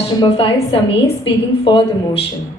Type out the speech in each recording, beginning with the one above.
Number 5, Sami speaking for the motion.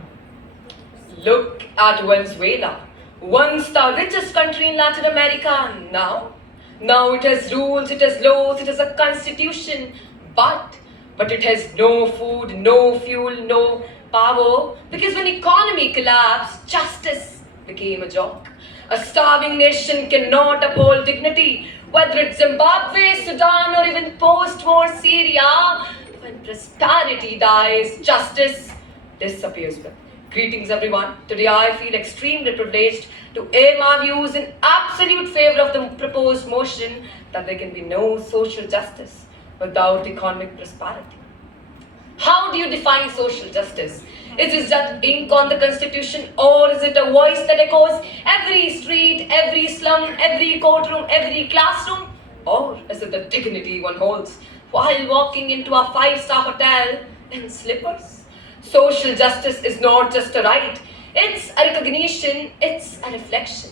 Look at Venezuela, once the richest country in Latin America. Now it has rules, it has laws, it has a constitution, but it has no food, no fuel, no power. Because when economy collapsed, justice became a joke. A starving nation cannot uphold dignity, whether it's Zimbabwe, Sudan, or even post-war Syria. When prosperity dies, justice disappears with. Greetings everyone. Today I feel extremely privileged to air my views in absolute favor of the proposed motion that there can be no social justice without economic prosperity. How do you define social justice? Is it just ink on the constitution, or is it a voice that echoes every street, every slum, every courtroom, every classroom? Or is it the dignity one holds while walking into a five-star hotel in slippers? Social justice is not just a right, it's a recognition, it's a reflection.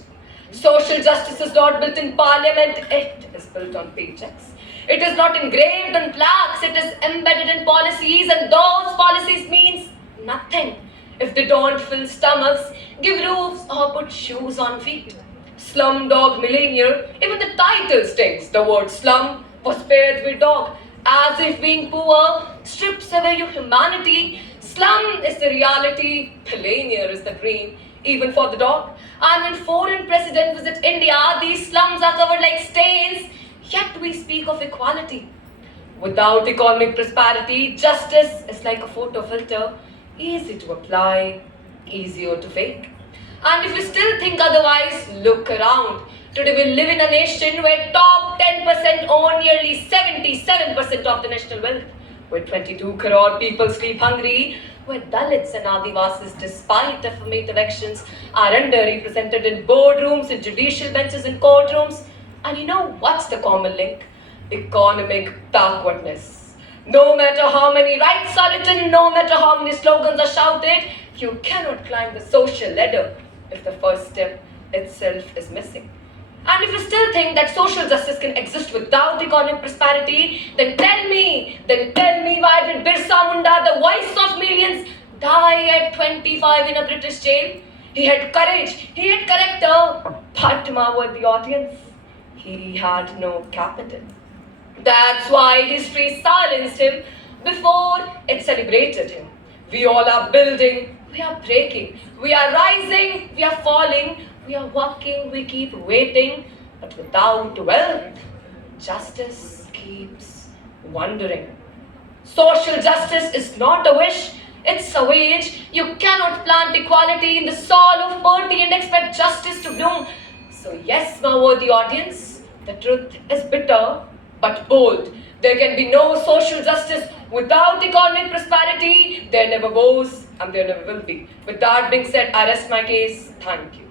Social justice is not built in parliament, it is built on paychecks. It is not engraved on plaques, it is embedded in policies, and those policies means nothing if they don't fill stomachs, give roofs, or put shoes on feet. Slumdog Millionaire, even the title stings. The word slum was paired with dog, as if being poor strips away your humanity. Slum is the reality, Millionaire is the dream, even for the dog. And when foreign presidents visit India, these slums are covered like stains, yet we speak of equality. Without economic prosperity, justice is like a photo filter, easy to apply, easier to fake. And if you still think otherwise, look around. Today we live in a nation where top 10% own nearly 77% of the national wealth, where 22 crore people sleep hungry, where Dalits and Adivasis, despite affirmative actions, are underrepresented in boardrooms, in judicial benches, in courtrooms. And you know what's the common link? Economic backwardness. No matter how many rights are written, no matter how many slogans are shouted, you cannot climb the social ladder if the first step itself is missing. And if you still think that social justice can exist without economic prosperity, then tell me why did Birsa Munda, the voice of millions, die at 25 in a British jail? He had courage, he had character, but Mawar, the audience, he had no capital. That's why history silenced him before it celebrated him. We all are building, we are breaking, we are rising, we are falling, we are walking, we keep waiting, but without wealth, justice keeps wandering. Social justice is not a wish, it's a wage. You cannot plant equality in the soul of poverty and expect justice to bloom. So yes, my worthy audience, the truth is bitter but bold. There can be no social justice without economic prosperity. There never was and there never will be. With that being said, I rest my case. Thank you.